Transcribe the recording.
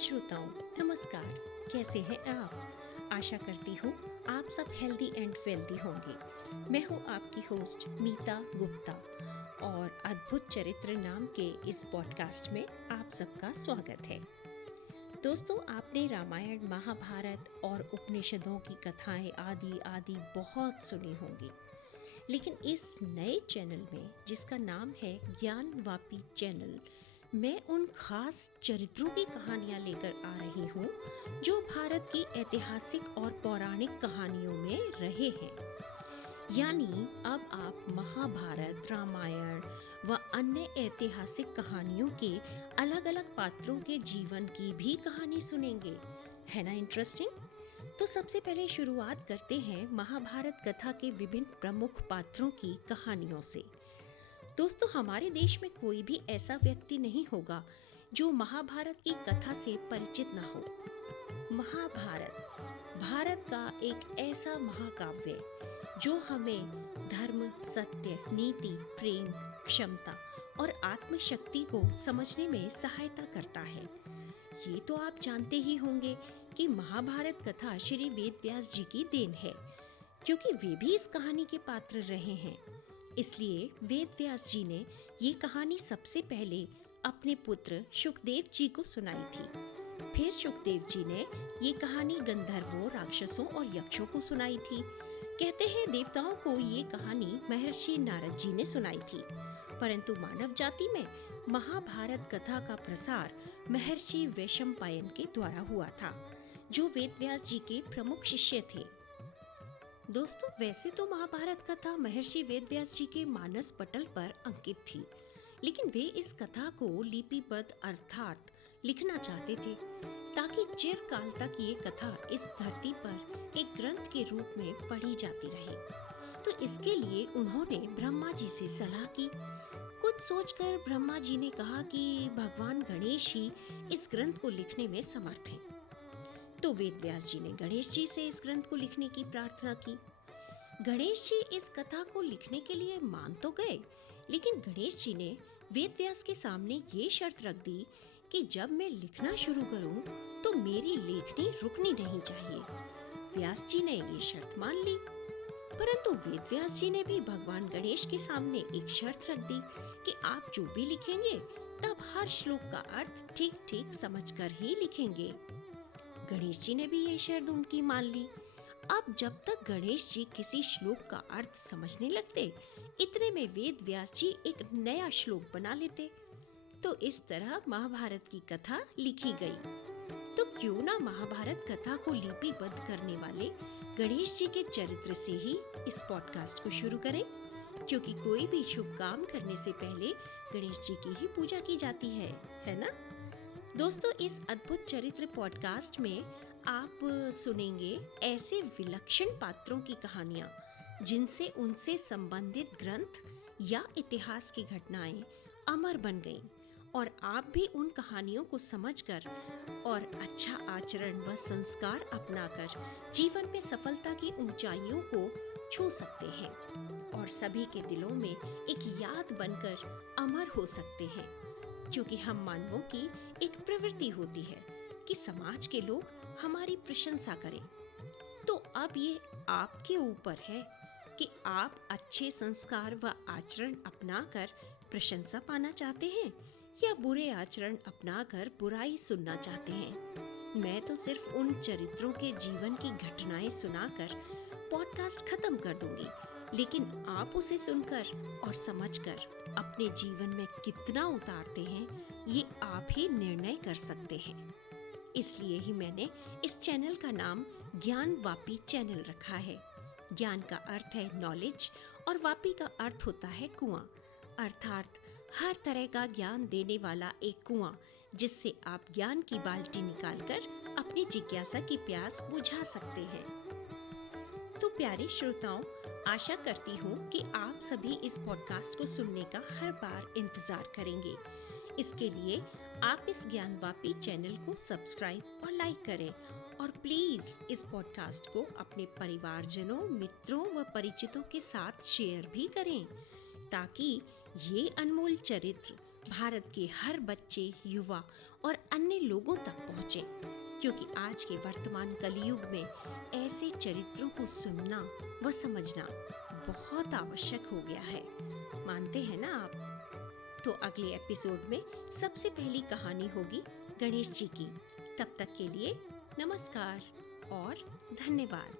श्रोताओं, नमस्कार। कैसे हैं आप? आशा करती हूँ आप सब हेल्दी एंड वेल्दी होंगे। मैं हूँ आपकी होस्ट मीता गुप्ता और अद्भुत चरित्र नाम के इस पॉडकास्ट में आप सबका स्वागत है। दोस्तों, आपने रामायण, महाभारत और उपनिषदों की कथाएं आदि बहुत सुनी होंगी, लेकिन इस नए चैनल में जिसका नाम है ज्ञान वापी चैनल, मैं उन खास चरित्रों की कहानियां लेकर आ रही हूँ जो भारत की ऐतिहासिक और पौराणिक कहानियों में रहे हैं। यानी अब आप महाभारत, रामायण व अन्य ऐतिहासिक कहानियों के अलग अलग पात्रों के जीवन की भी कहानी सुनेंगे। है ना इंटरेस्टिंग? तो सबसे पहले शुरुआत करते हैं महाभारत कथा के विभिन्न प्रमुख पात्रों की कहानियों से। दोस्तों, हमारे देश में कोई भी ऐसा व्यक्ति नहीं होगा जो महाभारत की कथा से परिचित ना हो। महाभारत भारत का एक ऐसा महाकाव्य जो हमें धर्म, सत्य, नीति, प्रेम, क्षमता और आत्मशक्ति को समझने में सहायता करता है। ये तो आप जानते ही होंगे कि महाभारत कथा श्री वेद व्यास जी की देन है, क्योंकि वे भी इस कहानी के पात्र रहे हैं। इसलिए वेद व्यास जी ने ये कहानी सबसे पहले अपने पुत्र शुकदेव जी को सुनाई थी। फिर शुकदेव जी ने ये कहानी गंधर्वों, राक्षसों और यक्षों को सुनाई थी। कहते हैं देवताओं को ये कहानी महर्षि नारद जी ने सुनाई थी, परंतु मानव जाति में महाभारत कथा का प्रसार महर्षि वैशंपायन के द्वारा हुआ था, जो वेद व्यास जी के प्रमुख शिष्य थे। दोस्तों, वैसे तो महाभारत कथा महर्षि वेद व्यास जी के मानस पटल पर अंकित थी, लेकिन वे इस कथा को लिपिबद्ध अर्थात लिखना चाहते थे, ताकि चिरकाल तक ये कथा इस धरती पर एक ग्रंथ के रूप में पढ़ी जाती रहे। तो इसके लिए उन्होंने ब्रह्मा जी से सलाह की। कुछ सोचकर ब्रह्मा जी ने कहा कि भगवान गणेश ही इस ग्रंथ को लिखने में समर्थ हैं। तो वेद व्यास जी ने गणेश जी से इस ग्रंथ को लिखने की प्रार्थना की। गणेश जी इस कथा को लिखने के लिए मान तो गए, लेकिन गणेश जी ने वेद व्यास के सामने ये शर्त रख दी कि जब मैं लिखना शुरू करूं तो मेरी लेखनी रुकनी नहीं चाहिए। व्यास जी ने ये शर्त मान ली, परंतु वेद व्यास जी ने भी भगवान गणेश के सामने एक शर्त रख दी कि आप जो भी लिखेंगे तब हर श्लोक का अर्थ ठीक ठीक समझकर ही लिखेंगे। गणेश जी ने भी ये शर्त उनकी मान ली। अब जब तक गणेश जी किसी श्लोक का अर्थ समझने लगते, इतने में वेद व्यास जी एक नया श्लोक बना लेते। तो इस तरह महाभारत की कथा लिखी गई। तो क्यों ना महाभारत कथा को लिपिबद्ध करने वाले गणेश जी के चरित्र से ही इस पॉडकास्ट को शुरू करें, क्योंकि कोई भी शुभ काम करने से पहले गणेश जी की ही पूजा की जाती है ना? दोस्तों, इस अद्भुत चरित्र पॉडकास्ट में आप सुनेंगे ऐसे विलक्षण पात्रों की कहानियां जिनसे उनसे संबंधित ग्रंथ या इतिहास की घटनाएं अमर बन गईं, और आप भी उन कहानियों को समझकर और अच्छा आचरण व संस्कार अपनाकर जीवन में सफलता की ऊंचाइयों को छू सकते हैं और सभी के दिलों में एक याद बनकर अमर हो सकते हैं। क्योंकि हम मानवों की एक प्रवृत्ति होती है कि समाज के लोग हमारी प्रशंसा करें। तो अब ये आपके ऊपर है कि आप अच्छे संस्कार व आचरण अपनाकर प्रशंसा पाना चाहते हैं या बुरे आचरण अपनाकर बुराई सुनना चाहते हैं। मैं तो सिर्फ उन चरित्रों के जीवन की घटनाएं सुनाकर पॉडकास्ट खत्म कर दूंगी, लेकिन आप उसे सुनकर और समझकर अपने जीवन में कितना उतारते हैं, ये आप ही निर्णय कर सकते हैं। इसलिए ही मैंने इस चैनल का नाम ज्ञान वापी चैनल रखा है। ज्ञान का अर्थ है नॉलेज और वापी का अर्थ होता है कुआं, अर्थात हर तरह का ज्ञान देने वाला एक कुआं, जिससे आप ज्ञान की बाल्टी निकालकर अपनी जिज्ञासा की प्यास बुझा सकते हैं। तो प्यारे श्रोताओं, आशा करती हूँ कि आप सभी इस पॉडकास्ट को सुनने का हर बार इंतजार करेंगे। इसके लिए आप इस ज्ञानवापी चैनल को सब्सक्राइब और लाइक करें, और प्लीज इस पॉडकास्ट को अपने परिवारजनों, मित्रों व परिचितों के साथ शेयर भी करें, ताकि ये अनमोल चरित्र भारत के हर बच्चे, युवा और अन्य लोगों तक पहुँचे, क्योंकि आज के वर्तमान कलयुग में ऐसे चरित्रों को सुनना व समझना बहुत आवश्यक हो गया है। मानते हैं ना आप? तो अगले एपिसोड में सबसे पहली कहानी होगी गणेश जी की। तब तक के लिए नमस्कार और धन्यवाद।